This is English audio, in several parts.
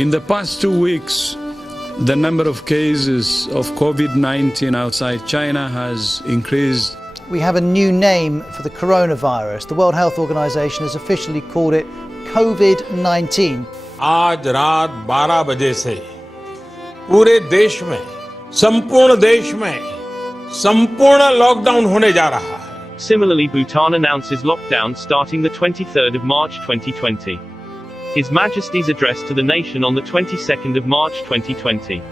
In the past 2 weeks, the number of cases of COVID-19 outside China has increased. We have a new name for the coronavirus. The World Health Organization has officially called it COVID-19. आज रात 12 बजे से पूरे देश में, संपूर्ण देश में संपूर्ण लॉकडाउन होने जा रहा है. Similarly, Bhutan announces lockdown starting the 23rd of March 2020. His Majesty's address to the nation on the 22nd of March 2020.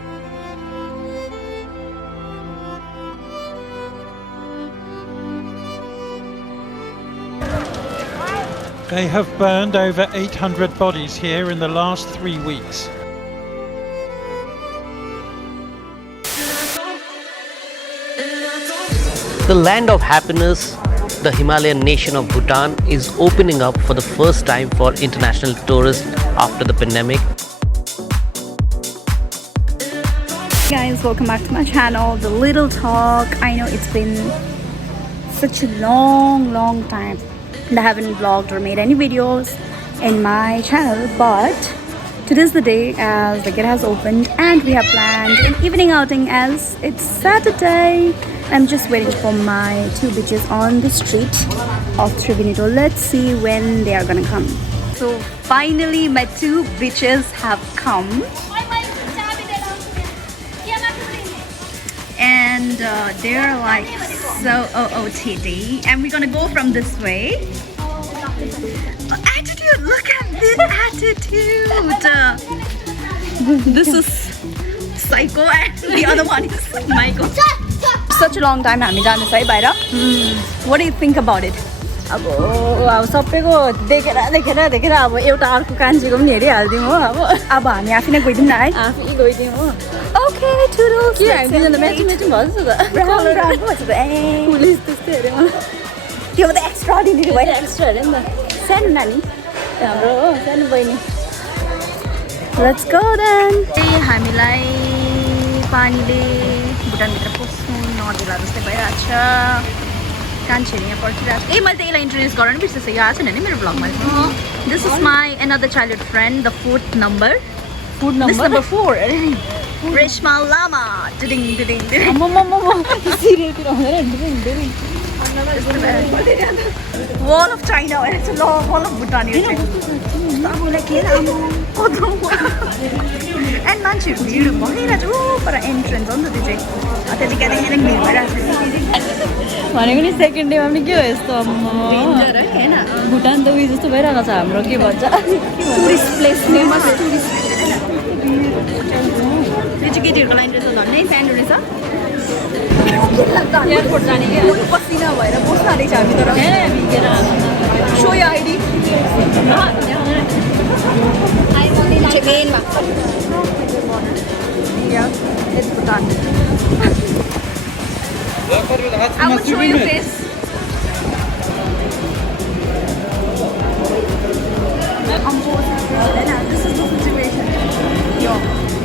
They have burned over 800 bodies here in the last 3 weeks. The land of happiness, the Himalayan nation of Bhutan, is opening up for the first time for international tourists after the pandemic. Hey guys, welcome back to my channel, The Little Talk. I know it's been such a long time that I haven't vlogged or made any videos in my channel, but today's the day as the gate has opened and we have planned an evening outing as it's Saturday. I'm just waiting for my 2 bitches on the street of Trivinito. Let's see when they are gonna come. So finally my 2 bitches have come. And they're like so OOTD. And we're gonna go from this way. Attitude, look at this attitude. This is Psycho and the other one is Michael. Such a long time हामी जानु छ है बाहिर. What do you think about it? अब सबैको देखेर अब एउटा अर्को कान्छीको पनि हेरिहाल्दिउँ हो. अब हामी आफै नै गइदिउँ न है. आफै गइदिउँ हो. Okay, toodles. के हामी दुईजना म्याचिङ भन्छ त. पुलिस त्यस्तै हेऱ्यो मलाई. त्यो त एक्स्ट्राअर्डिनरी भयो. एक्स्ट्रा हेऱ्यो नि त. सानो नानी. हाम्रो हो सानो बहिनी. Let's go then. हामीलाई पानीले भुटानभित्र पस्नु नदिला जस्तै भइरहेको छ. कान्छेहरू यहाँ पर्खिरहेको छ. ए मैले त यसलाई इन्ट्रोड्युस गराउनु बिर्सेछु. यो आएको छैन नि मेरो भ्लगमा. This is my another childhood friend, the 4th number. This number 4. Reshma Lama. Ding. Serial तिर हुँदैन डिडिङ. Wall of China. It's a wall of Bhutan. And मान्छेहरू भिड भइरहेको छ पर एन्ट्रेन्स हो नि त त्यो चाहिँ. त्यति भिड भइरहेको छ. भनेको नि सेकेन्ड डेमा पनि के हो यस्तो डेन्जर है हैन. भुटान त उयो जस्तो भइरहेको छ हाम्रो के भन्छ tourist place famous tourist place हैन. त्यो चाहिँ केटीहरूको लाइन रहेछ झन्डै सानो रहेछ. एयरपोर्ट जाने के पसिना भएर बस्न रहेछ हामी तर भिगेर सो यो ID मेनमा. Yeah, it's Bhutan. I will show you this. This is the situation. Yo,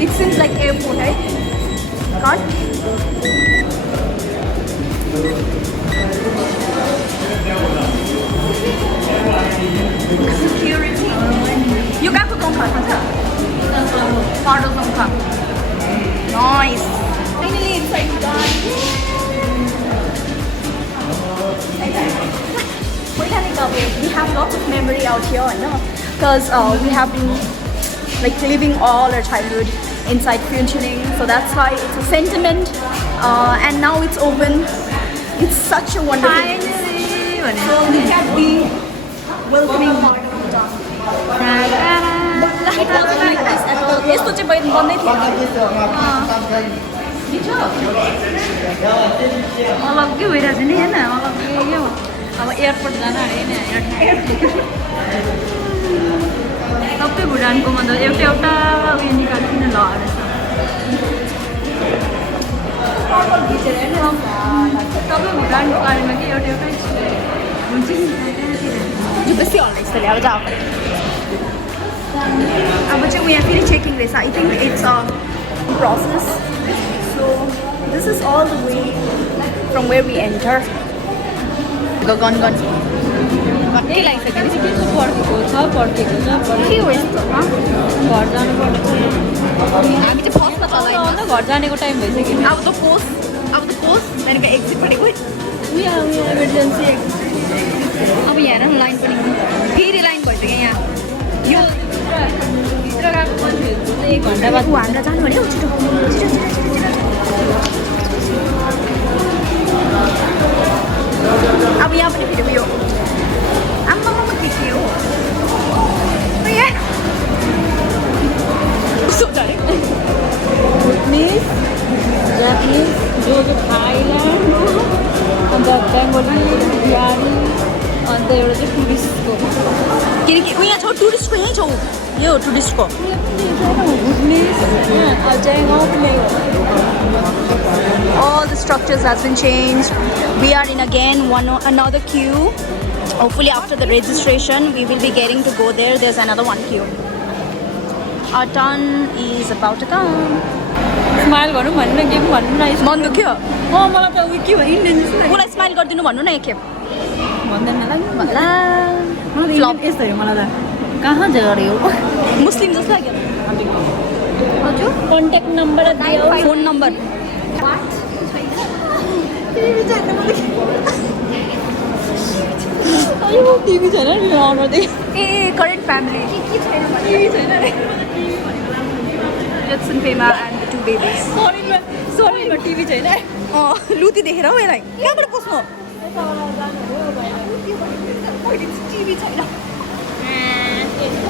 it seems like airport, right? Can't? Security. You got to come part of them. Nice. Finally, it's like done. We have lots of memory out here, I know, because we have been like living all our childhood inside functioning, so that's why it's a sentiment. And now it's open. It's such a wonderful place. So we can be welcoming part of Bhutan. It wasn't like this at all. यस्तो चाहिँ बन्दै थियो. अलग्गै भइरहेछ नि हैन. अलग्गै के हो. अब एयरपोर्ट जान आयो नि. सबै भुटानको मतलब एउटा उयो निकाल्नु ल रहेछ. घिचेर हेर्नु सबै भुटानको बारेमा के एउटै हुन्छ नि. यो बेसी हल्ला यस्तोले अब जाऊ. अब चाहिँ यहाँ फेरि चेकिङ रहेछ. I think it's a process. So this is all the way from where we enter. Go. के लागिसक्यो नि पर्खेको छ के हो यस्तो घर जानुपर्ने छ हामी चाहिँ फर्स्टमा छ लाइनमा घर जानेको टाइम भइसक्यो अब त पोस्ट त्यहाँदेखि एक्जिट भनेको उयो इमर्जेन्सी अब यहाँ हेर न लाइन पनि फेरि लाइन भइसक्यो यहाँ यो भित्र गएको मान्छेहरू चाहिँ 1 घन्टा बाद हाम्रो जानु भने हौ छिटो अब यहाँ पनि फेरि उयो आम्मामा के हो भुटनिज जापानिज जो थाइल्यान्ड अन्त बेङ्गोली बिहारी अन्त एउटा चाहिँ टुरिस्टको किनकि यहाँ छौ टुरिस्टको यहीँ छौ यो टुरिस्टको भुटनिज जयगाउँ पनि all the structures has been changed. We are in again another queue. Hopefully after the registration we will be getting to go there. There's another one queue. Our turn is about to come. Smile गरौँ भन्नु न game भन्नु न मन दुख्यो मलाई त उयो के भयो इन्डियन जस्तो उसलाई स्माइल गरिदिनु भन्नु न एकखेप भन्दैन भन्ला मलाई फ्लप यस्तो हेऱ्यो मलाई त कहाँ झऱ्यो मुस्लिम जस्तो लाग्यो हजुर कन्ट्याक्ट नम्बर दियो फोन नम्बर टिभी छैन नि अनुहारदेखि ए करेन्ट फ्यामिली टिभी छैन Judson Pema and the 2 babies. सरीमा टिभी छैन लुती देखेर हौ यसलाई कहाँबाट पस्नु टिभी छैन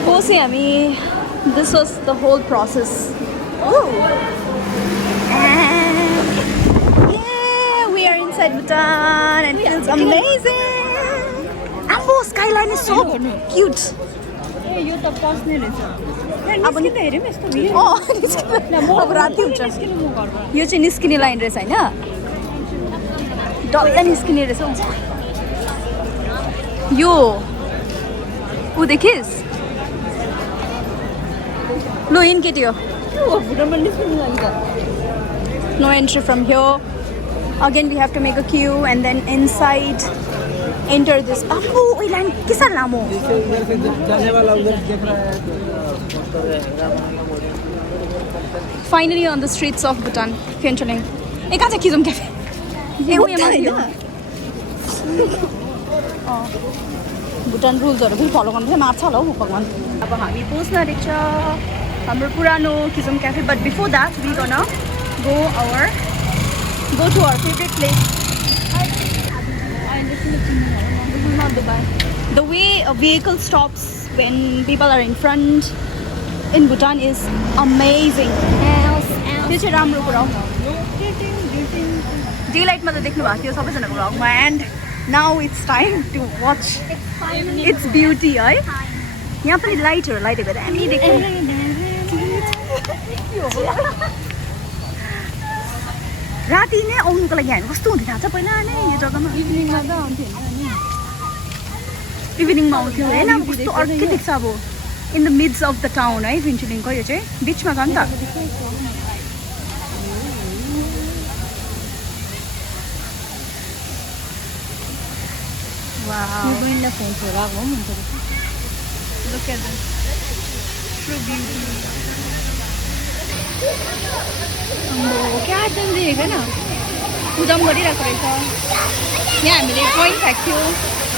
पसे हामी this was the whole process. Yeah, we are inside Bhutan and it feels amazing. Ambo skyline is so cute. यो त पस्ने रहेछ अब नि हेऱ्यौँ यस्तो अब राति हुन्छ यो चाहिँ निस्किने लाइन रहेछ होइन डल्लै निस्किने रहेछ यो ऊ देखिस् लो इन केटी हो भुटानमा निस्किनु लागि त no entry from here. Again we have to make a queue and then inside enter this. Oh, we land किसान लामो. Finally on the streets of Bhutan. Kenchaling. ए कहाँ छ किजम क्याफे? ए उयो माथि हो. भुटान रुल्सहरु पनि फलो गर्नुपर्छ मार्छ होला हौ भगवान. अब हामी पस्न आँटेको छ हाम्रो पुरानो किजम cafe but before that we gonna go to our favorite place. The way a vehicle stops when people are in front in Bhutan is amazing. This is राम्रो कुरा हो. Daylight मा त देख्नु भएको थियो सबैजनाको भ्लगमा and now it's time to watch its beauty है. यहाँ पनि लाइटहरु लगाइदिएको दामी देख्नु. राति नै आउनुको लागि हामी कस्तो हुन्थ्यो थाहा छ पहिला नै यो जग्गामा इभिनिङमा त आउँथ्यो इभिनिङमा आउँथ्यो होइन कस्तो अर्कै देख्छ अब in the midst of the town है फिन्चुलिङको यो चाहिँ बिचमा छ नि त बहिनीलाई फोन छोराको पनि हुन्छ Look at this. True beauty. क्या एकदम देखेको न पूजा पनि गरिरहेको रहेछ यहाँ हामीले coin फ्याँक्थ्यो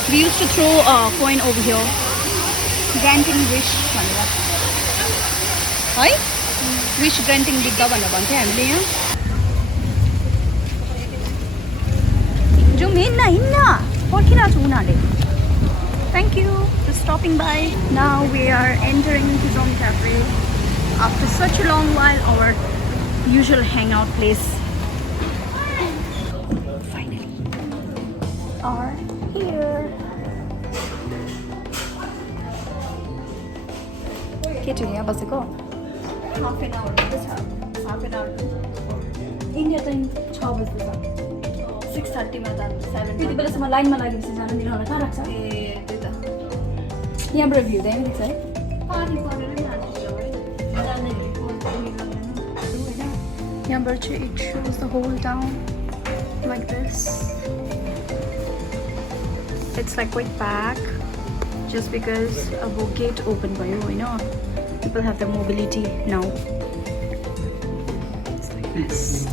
we used to throw a coin over here granting wish भनेर है wish granting बुद्ध भनेर भन्थ्यो हामीले यहाँ जाउँ हिँड्न पर्खिरहेको छु उनीहरूले Thank you for stopping by. Now we are entering Bhutan Cafe after such a long while, our usual hangout place. Finally, are here. के चाहिँ यहाँ बसेको half an hour half an hour India time 6 बज्दैछ 6:30 मा जान्छ 7 त्यति बेलासम्म लाइनमा लागेपछि जान दिनलाई कहाँ राख्छ ए त्यही त यहाँबाट भ्यू दामी देख्छ है पानी परेर नि यहाँबाट चाहिँ it shows the whole town like this. It's like quite back just because a gate open भयो हैन people have the mobility now. It's like this.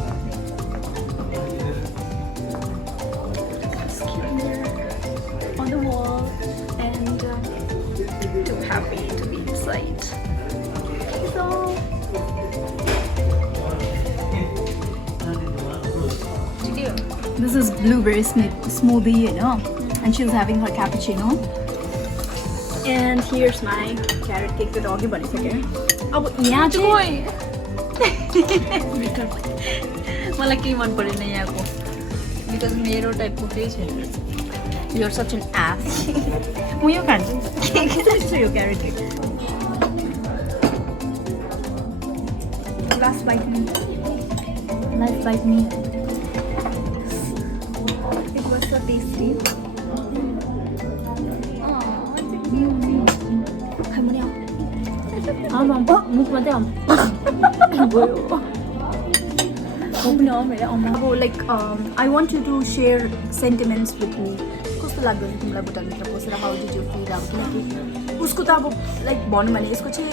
On the wall and too happy to be inside. So this is blueberry smoothie, you know, and she's having her cappuccino. And here's my carrot cake. The doggy bunny again. अब यहाँ चाहिँ मलाई केही मन परेन यहाँको because मेरो टाइपको केही छैन. You're such an ass. म यो खान्छु के छ यो carrot cake. Last bite me. It was so tasty. मुखमा चाहिँ like I want you to share sentiments with me. कस्तो लाग्यो तिमीलाई भुटानभित्र बसेर? How did you feel? अब किनकि उसको त अब लाइक भनौँ भने यसको चाहिँ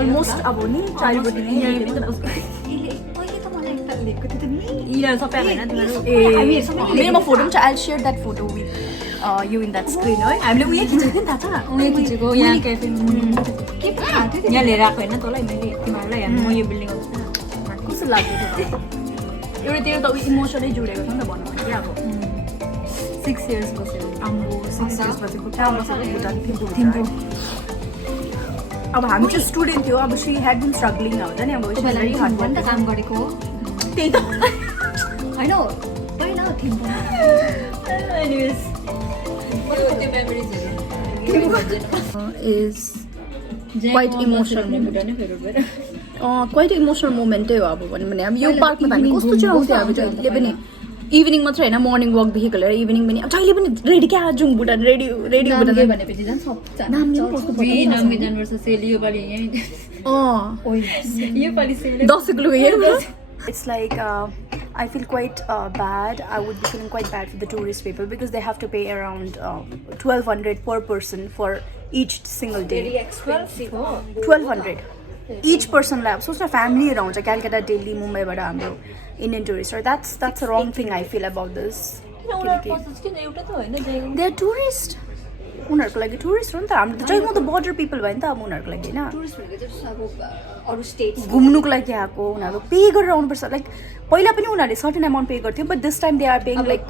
अलमोस्ट अब नि चाइल्डहुड नै मेरोमा फोटो पनि छ. I'll share that photo with you in that screen. है हामीले उयो खिचेको नि थाहा छ उयो खिचेको यहाँ लिएर आएको होइन तँलाई मैले तिमीहरूलाई म यो बिल्डिङमा कस्तो लाग्यो एउटा तेरो त उयो इमोसनै जुडेको छ नि त भनौँ भने क्या अब 6 years बस्यो आम्बो 6 years बसेको कहाँ बसेको भुटान थिम्पू. अब हामी चाहिँ स्टुडेन्ट थियो. अब सी ह्याड बिन स्ट्रगलिङ हुन्छ नि अब काम गरेको त्यही त होइन पहिला Thimphu. Anyways is quite emotional moment. Quite emotional moment हो अब भन्नु भने अब यो पार्कमा हामी कस्तो चाहिँ आउँथ्यो अब जहिले पनि इभिनिङ मात्र होइन मर्निङ वकदेखिको लिएर इभिनिङ पनि अब जहिले पनि रेडी क्या जाउँ भुटान रेडी भुटान भनेपछि झन् It's like I feel quite bad. I would be feeling quite bad for the tourist people because they have to pay around 1,200 per person for each single day. Very expensive. 1,200 each person. Lab. So it's a family around Calcutta, Delhi, Mumbai, but Indian tourists. Or that's a wrong thing I feel about this. They're tourists. उनीहरूको लागि tourist हो नि त. हाम्रो त जहिले म त border people भयो नि त अब उनीहरूको लागि होइन घुम्नुको लागि आएको उनीहरू पे गरेर आउनुपर्छ. लाइक पहिला पनि उनीहरूले सर्टेन एमाउन्ट पे गर्थ्यो but this time they are paying like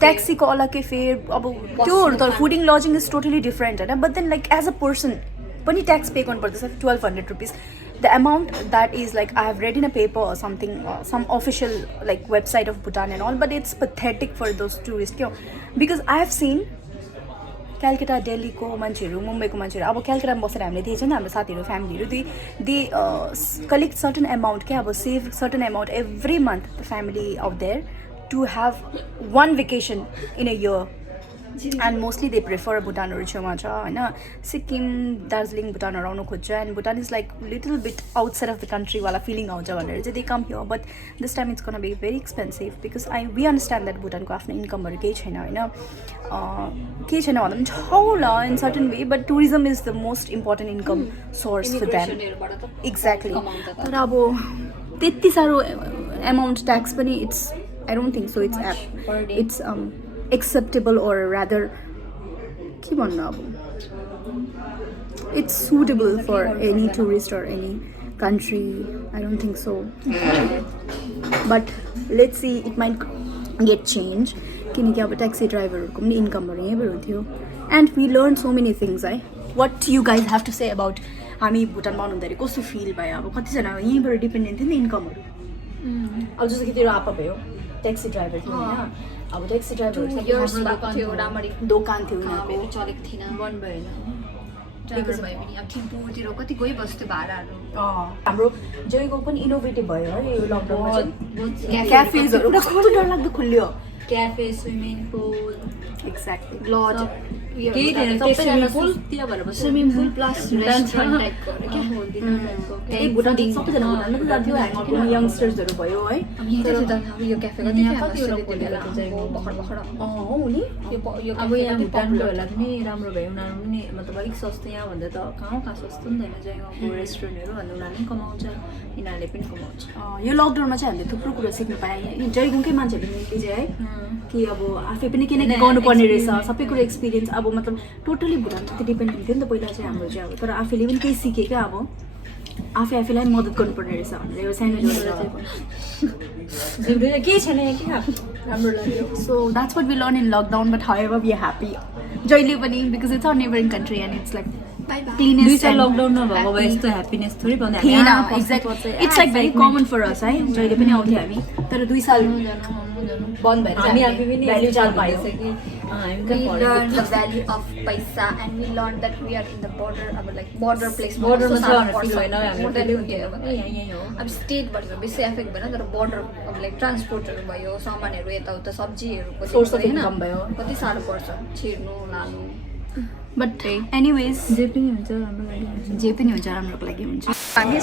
ट्याक्सीको अलग्गै फेयर. अब त्योहरू त fooding lodging is totally different होइन. But then like as a person पनि ट्याक्स पे गर्नुपर्दैछ 1,200 rupees. The amount that is like I have read in a paper or something, some official like website of Bhutan and all, but it's pathetic for those tourists. Because I have seen Calcutta, Delhi ko mancheru, Mumbai ko mancheru. अब Calcutta बसेर हामीले देखेछौँ हाम्रो साथीहरू फ्यामिलीहरू they collect certain amount के अब save certain amount every month the family out there to have one vacation in a year. And mostly they prefer Bhutanहरू छेउमा छ होइन. सिक्किम दार्जिलिङ भुटानहरू आउनु खोज्छ and Bhutan is like little bit outside of the country वाला feeling आउँछ भनेर चाहिँ they come here. But this time it's gonna be very expensive because we understand that भुटानको आफ्नो इन्कमहरू केही छैन होइन. केही छैन भन्दा पनि छ होला in certain way but tourism is the most important income source for them. Exactly. तर अब त्यति साह्रो एमाउन्ट ट्याक्स पनि it's I don't think so it's acceptable or rather के भन्नु अब it's suitable for any tourist or any country. I don't think so. But let's see, it might get changed किनकि अब ट्याक्सी ड्राइभरहरूको पनि इन्कमहरू यहीँबाट हुन्थ्यो. And we learned so many things. What you guys have to say about हामी भुटानमा आउनुहुँदाखेरि कस्तो fill भयो? अब कतिजना यहीँबाट डिपेन्डेन्ट थियो नि इन्कमहरू. अब जस्तो कि तेरो आपा भयो ट्याक्सी ड्राइभर थियो होइन. अब ट्याक्सी ड्राइभरहरू दोकान थियो उनीहरूको चलेको थिएन बन्द भएन. थिम्पूतिर कति गइ बस्थ्यो भाडाहरू. हाम्रो जयगाउँ पनि इनोभेटिभ भयो है यो लकडाउनमा. क्याफेजहरू कस्तो डरलाग्दो खुल्यो. cafe, swimming pool, Exactly. lodge. केही थिएन सबैजना स्विमिङ पुल प्लस रेस्टुरेन्ट टाइपको क्या त्यही भुटान सबैजना भुटानमा त जान्थ्यो हामी पनि यङ्स्टर्सहरू भयो है यो क्याफे कति हो नि अब यहाँ भुटानकोहरूलाई पनि राम्रो भयो उनीहरू पनि मतलब अलिक सस्तो यहाँभन्दा त कहाँ सस्तो नि त होइन जयगाउँको रेस्टुरेन्टहरू भन्दा उनीहरूले पनि कमाउँछ यिनीहरूले पनि कमाउँछ यो लकडाउनमा चाहिँ हामीले थुप्रो कुरा सिक्नु पाएँ जयगाउँकै मान्छेहरूले मिल्ने चाहिँ है कि अब आफै पनि किन गर्नुपर्ने रहेछ सबै कुरो एक्सपिरियन्स अब मतलब टोटली भुटानमा त डिपेन्ड हुन्थ्यो नि त पहिला चाहिँ हाम्रो चाहिँ अब तर आफैले पनि केही सिकेँ क्या अब आफैलाई मद्दत गर्नुपर्ने रहेछ भनेर एउटा सानो केही छैन यहाँ के राम्रो लाग्यो so that's what we learn in lockdown but however we are happy जहिले पनि because it's our neighbouring country and it's like cleanest lockdown नभएको भए यस्तो ह्याप्पिनेस थोरै पाउँदैन इट्स लाइक भेरी कमन फर अस है जहिले पनि आउँथ्यो हामी तर 2 साल बन्द भएर हामी आफै पनि भ्याल्यु चाल पाइसक्यो we learned the value of paisa and we learned that we are in the border like border place border अब स्टेट भन्छ बेसी एफेक्ट भएन तर border अब लाइक ट्रान्सपोर्टहरू भयो सामानहरू यताउता सब्जीहरूको सोर्स अफ इन्कम भयो कति साह्रो पर्छ छिर्नु लानु बट एनिवेज जे पनि हुन्छ राम्रोको लागि हुन्छ हामी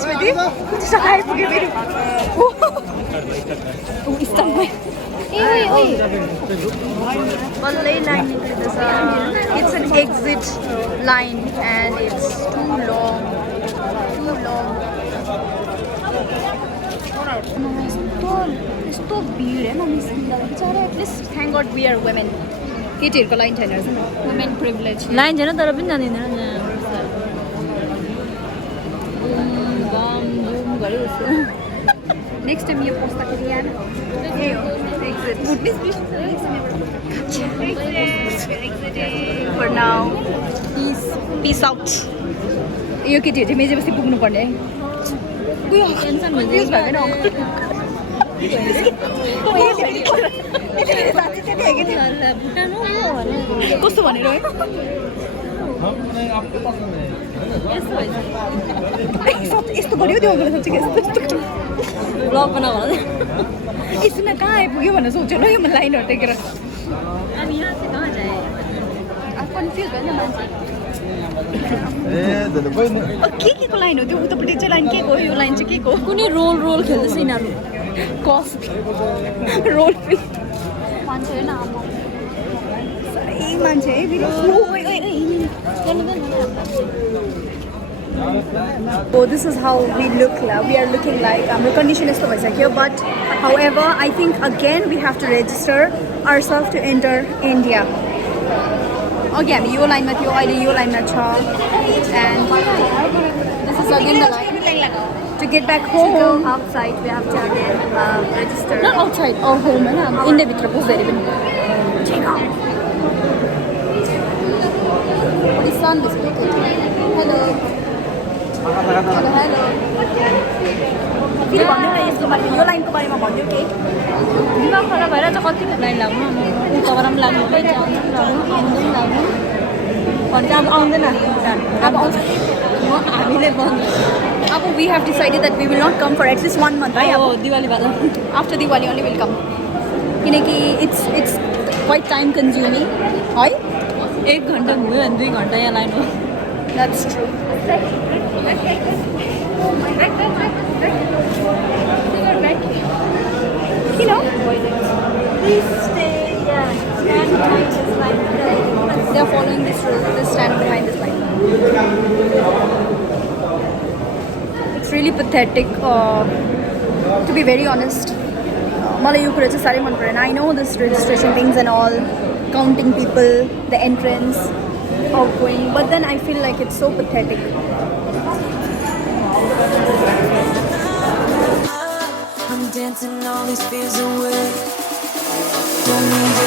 बल्लै लाइन निक्लिँदैछ it's an exit line and it's too long यस्तो भिड होइन बिचरा at least thank God we are women केटीहरूको लाइन छैन रहेछ वुमेन प्रिभिलेज लाइन छैन तर पनि जानिँदैन नेक्स्ट टाइम यो पस्दाखेरि यहाँ यही हो फर नाउ पिस आउट यो केटीहरू चाहिँ मेजे बस्ती पुग्नुपर्ने है टेन्सन भइसक्यो कस्तो भनेर है यस्तो भन्यो त्यो ब्लग बनाऊ यसो न कहाँ आइपुग्यो भनेर सोच्यो ल यो लाइनहरू टेकेर अनि यहाँ चाहिँ कहाँ जाए कन्फ्युज भयो नि मान्छे के को लाइन हो त्यो उतापट्टि चाहिँ लाइन के को यो लाइन चाहिँ के को कुनै रोल खेल्दैछ यिनीहरू कस्ट रोल मान्छे होइन मान्छे है Oh, this is how we are looking like. Our condition is here, but however, I think again we have to register ourselves to enter India. Okay, I'm your line with you, I your line with and this is again the line. To get back home, to go outside, we have to again register. Not outside, or home, India bitra post very good. Check out. This sun is hello. Hello फेरि भन्नु न यसको बारेमा यो लाइनको बारेमा भन्यो के दिमाग खराब भएर चाहिँ कति लाइन लाग्नु उताबाट पनि लाग्नु भन्छ अब आउँदैन अब हामीले अब we have decided that we will not come for at least 1 month है अब दिवाली बाद after Diwali only will come किनकि इट्स क्वाइट टाइम कन्ज्युमिङ है 1 घन्टा घुम्यो भने 2 घन्टा यहाँ लाइन हो that's true You know, please stay. Stand behind this line. They are following this rule. Just stand behind this line. It's really pathetic. To be very honest, मलाई यो कुरा चाहिँ साह्रै मन परेन. I know this registration things and all, counting people, the entrance, outgoing, but then I feel like it's so pathetic. I'm dancing all these fears away. Don't need